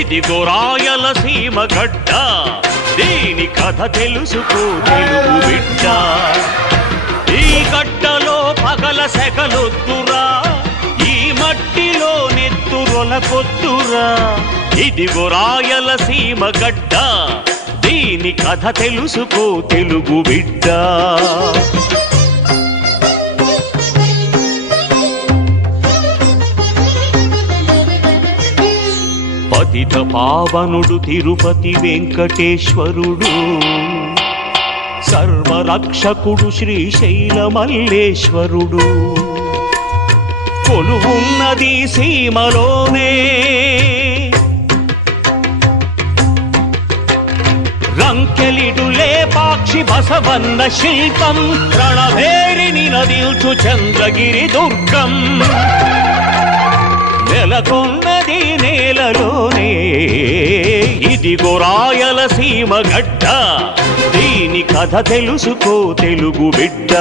ఇదిగో రాయలసీమ గడ్డ, దీని కథ తెలుసుకో తెలుగు బిడ్డ. ఈ గడ్డలో పగల సెగలొద్దురా, ఈ మట్టిలో నెత్తురొలకొద్దురా. ఇదిగో రాయలసీమ గడ్డ, దీని కథ తెలుసుకో తెలుగు బిడ్డ. పతిత పావనుడు తిరుపతి వెంకటేశ్వరుడు, సర్వరక్షకుడు శ్రీశైల మల్లేశ్వరుడు. కొలువున్నది సీమలోనే, రంకెలిడు లేపాక్షి బసవన్న శిల్పం, రణభేరిని నదిల్చు చంద్రగిరి దుర్గం. నెలకొన్నది నేలలోనే, ఇదిగో రాయలసీమ గడ్డ, దీని కథ తెలుసుకో తెలుగు బిడ్డ.